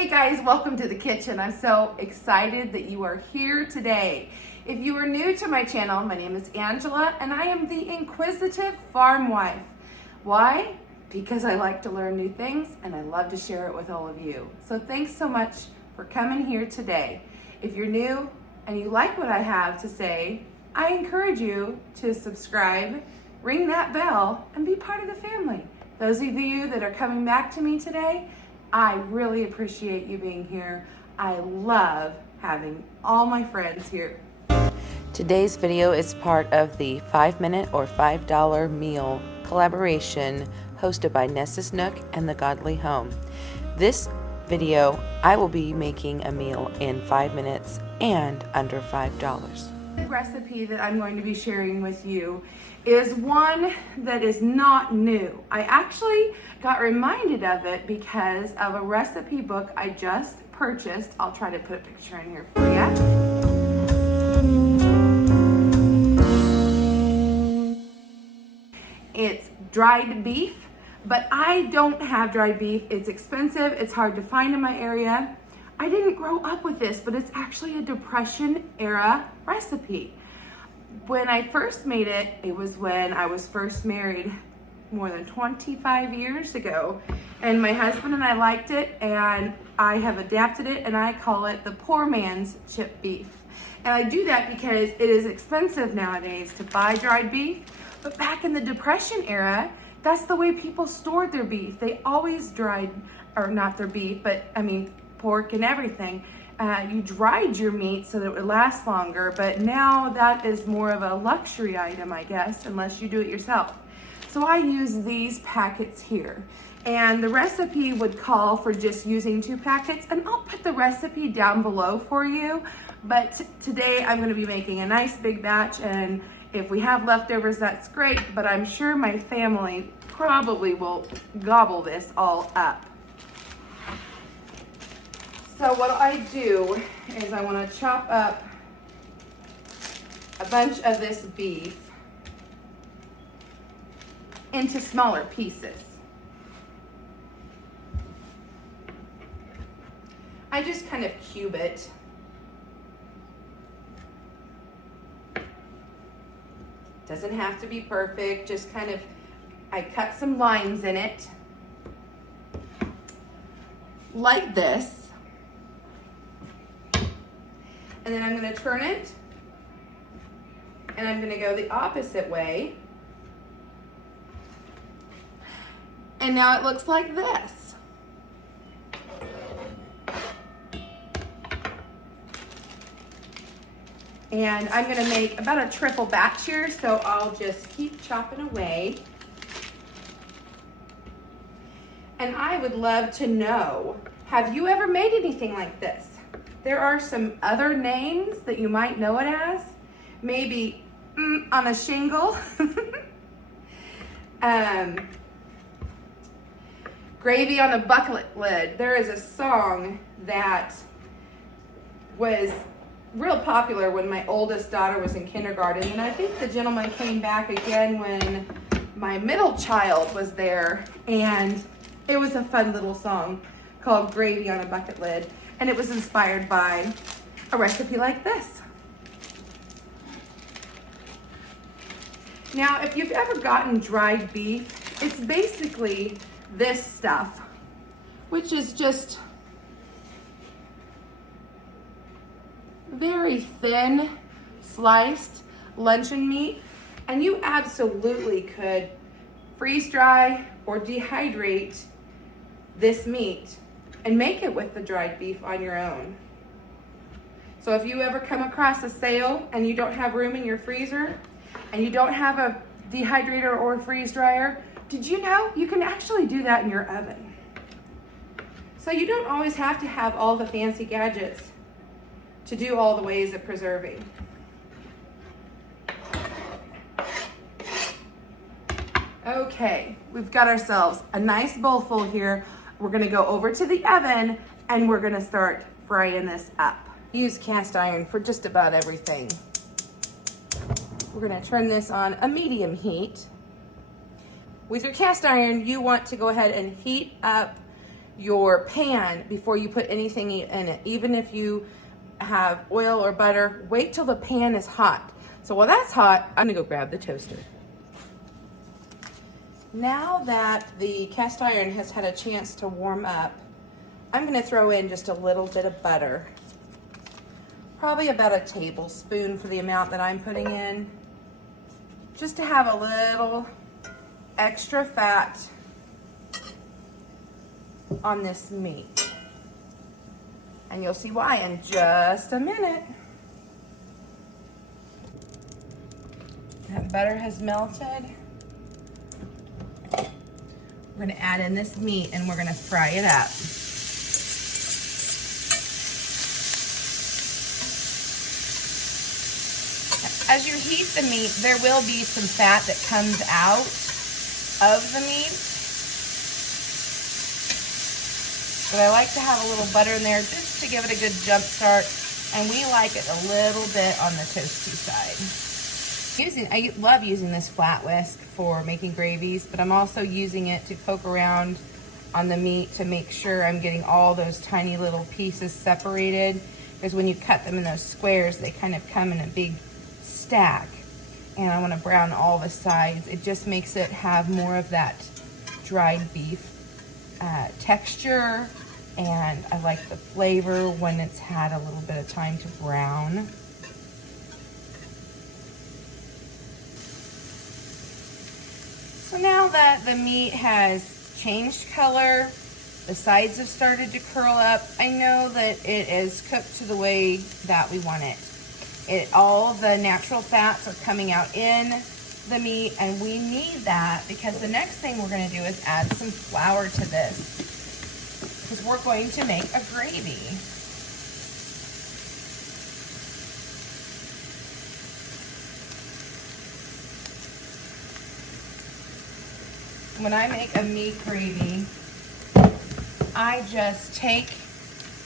Hey guys, welcome to the kitchen. I'm so excited that you are here today. If you are new to my channel, my name is Angela and I am the inquisitive farm wife. Why? Because I like to learn new things and I love to share it with all of you. So thanks so much for coming here today. If you're new and you like what I have to say, I encourage you to subscribe, ring that bell, and be part of the family. Those of you that are coming back to me today, I really appreciate you being here. I love having all my friends here. Today's video is part of the 5-minute or $5 meal collaboration hosted by Nessa's Nook and The Godly Home. This video, I will be making a meal in 5 minutes and under $5. The recipe that I'm going to be sharing with you is one that is not new. I actually got reminded of it because of a recipe book I just purchased. I'll try to put a picture in here for you. It's dried beef, but I don't have dried beef. It's expensive, it's hard to find in my area. I didn't grow up with this, but it's actually a Depression era recipe. When I first made it, it was when I was first married more than 25 years ago. And my husband and I liked it, and I have adapted it, and I call it the poor man's chipped beef. And I do that because it is expensive nowadays to buy dried beef, but back in the Depression era, that's the way people stored their beef. They always dried, or not their beef, but I mean, pork and everything. You dried your meat so that it would last longer, but now that is more of a luxury item, I guess, unless you do it yourself. So I use these packets here. And the recipe would call for just using 2 packets, and I'll put the recipe down below for you. But today I'm gonna be making a nice big batch, and if we have leftovers, that's great, but I'm sure my family probably will gobble this all up. So what I do is I want to chop up a bunch of this beef into smaller pieces. I just kind of cube it. Doesn't have to be perfect, just kind of, I cut some lines in it like this. And then I'm going to turn it, and I'm going to go the opposite way. And now it looks like this. And I'm going to make about a triple batch here, so I'll just keep chopping away. And I would love to know, have you ever made anything like this? There are some other names that you might know it as. Maybe on a shingle. Gravy on a bucket lid. There is a song that was real popular when my oldest daughter was in kindergarten. And I think the gentleman came back again when my middle child was there. And it was a fun little song called Gravy on a Bucket Lid. And it was inspired by a recipe like this. Now, if you've ever gotten dried beef, it's basically this stuff, which is just very thin, sliced luncheon meat. And you absolutely could freeze dry or dehydrate this meat and make it with the dried beef on your own. So if you ever come across a sale and you don't have room in your freezer and you don't have a dehydrator or a freeze dryer, did you know you can actually do that in your oven? So you don't always have to have all the fancy gadgets to do all the ways of preserving. Okay, we've got ourselves a nice bowl full here. We're gonna go over to the oven and we're gonna start frying this up. Use cast iron for just about everything. We're gonna turn this on a medium heat. With your cast iron, you want to go ahead and heat up your pan before you put anything in it. Even if you have oil or butter, wait till the pan is hot. So while that's hot, I'm gonna go grab the toaster. Now that the cast iron has had a chance to warm up, I'm gonna throw in just a little bit of butter. Probably about a tablespoon for the amount that I'm putting in. Just to have a little extra fat on this meat. And you'll see why in just a minute. That butter has melted. We're gonna add in this meat and we're gonna fry it up. As you heat the meat, there will be some fat that comes out of the meat. But I like to have a little butter in there just to give it a good jump start. And we like it a little bit on the toasty side. I love using this flat whisk for making gravies, but I'm also using it to poke around on the meat to make sure I'm getting all those tiny little pieces separated. Because when you cut them in those squares, they kind of come in a big stack. And I want to brown all the sides. It just makes it have more of that dried beef texture. And I like the flavor when it's had a little bit of time to brown. So now that the meat has changed color, the sides have started to curl up, I know that it is cooked to the way that we want it. All the natural fats are coming out in the meat, and we need that because the next thing we're going to do is add some flour to this, because we're going to make a gravy. When I make a meat gravy, I just take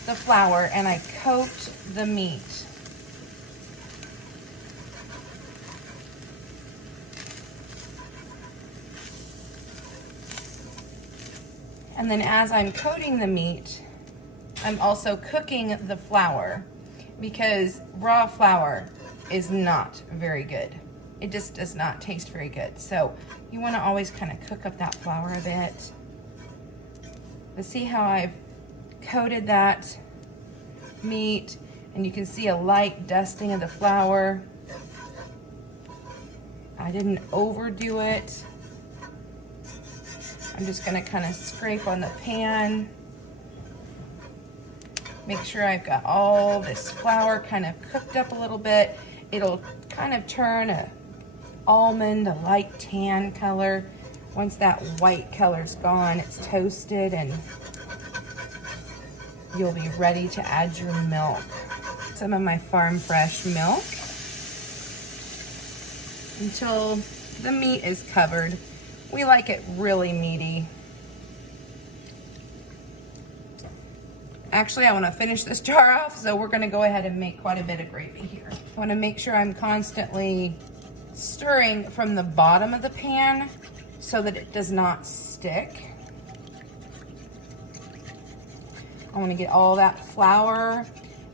the flour and I coat the meat. And then as I'm coating the meat, I'm also cooking the flour, because raw flour is not very good. It just does not taste very good. So you want to always kind of cook up that flour a bit. But see how I've coated that meat, and you can see a light dusting of the flour. I didn't overdo it. I'm just going to kind of scrape on the pan. Make sure I've got all this flour kind of cooked up a little bit. It'll kind of turn a almond, a light tan color. Once that white color's gone, it's toasted, and you'll be ready to add your milk. Some of my farm fresh milk until the meat is covered. We like it really meaty. Actually, I want to finish this jar off, so we're going to go ahead and make quite a bit of gravy here. I want to make sure I'm constantly stirring from the bottom of the pan so that it does not stick. I want to get all that flour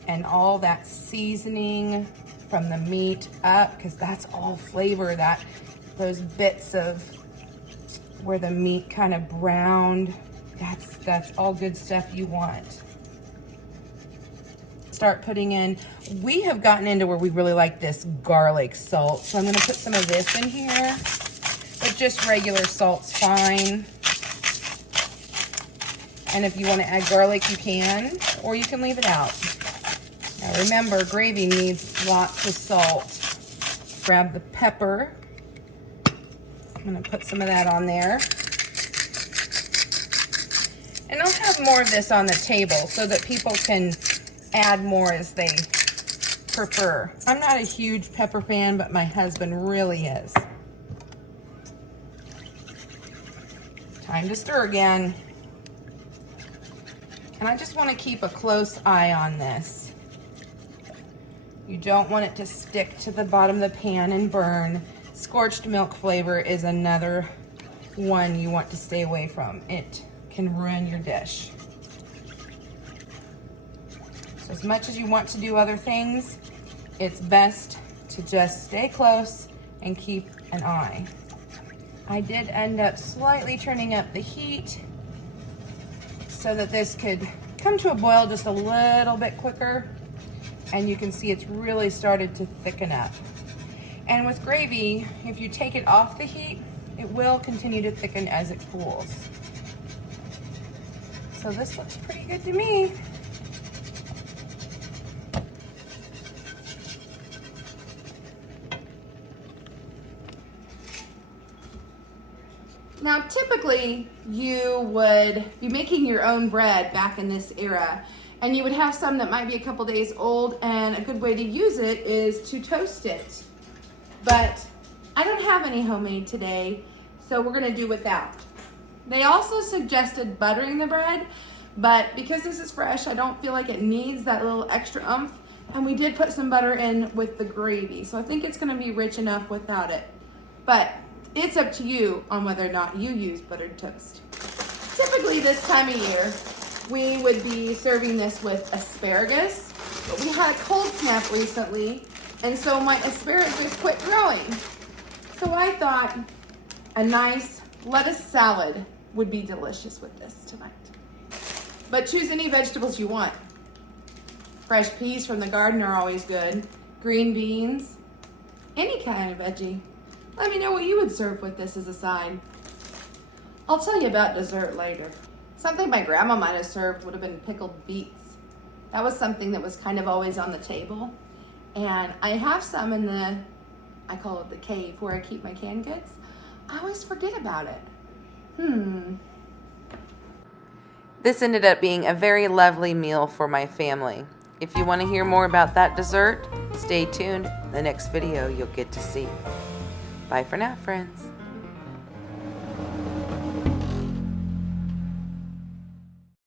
and all that seasoning from the meat up, because that's all flavor, those bits of where the meat kind of browned, that's all good stuff you want. Start putting in, we have gotten into where we really like this garlic salt, so I'm going to put some of this in here, but just regular salt's fine. And if you want to add garlic, you can, or you can leave it out. Now remember, gravy needs lots of salt. Grab the pepper. I'm going to put some of that on there. And I'll have more of this on the table so that people can add more as they prefer. I'm not a huge pepper fan, but my husband really is. Time to stir again. And I just want to keep a close eye on this. You don't want it to stick to the bottom of the pan and burn. Scorched milk flavor is another one you want to stay away from. It can ruin your dish. as much as you want to do other things, it's best to just stay close and keep an eye. I did end up slightly turning up the heat so that this could come to a boil just a little bit quicker, and you can see it's really started to thicken up. And with gravy, if you take it off the heat, it will continue to thicken as it cools. So this looks pretty good to me. Now, typically, you would be making your own bread back in this era, and you would have some that might be a couple days old, and a good way to use it is to toast it. But I don't have any homemade today, so we're gonna do without. They also suggested buttering the bread, but because this is fresh, I don't feel like it needs that little extra oomph, and we did put some butter in with the gravy, so I think it's gonna be rich enough without it. But it's up to you on whether or not you use buttered toast. Typically this time of year, we would be serving this with asparagus, but we had a cold snap recently, and so my asparagus quit growing. So I thought a nice lettuce salad would be delicious with this tonight. But choose any vegetables you want. Fresh peas from the garden are always good. Green beans, any kind of veggie. Let me know what you would serve with this as a side. I'll tell you about dessert later. Something my grandma might have served would have been pickled beets. That was something that was kind of always on the table. And I have some in the, I call it the cave, where I keep my canned goods. I always forget about it. This ended up being a very lovely meal for my family. If you want to hear more about that dessert, stay tuned. The next video you'll get to see. Bye for now, friends.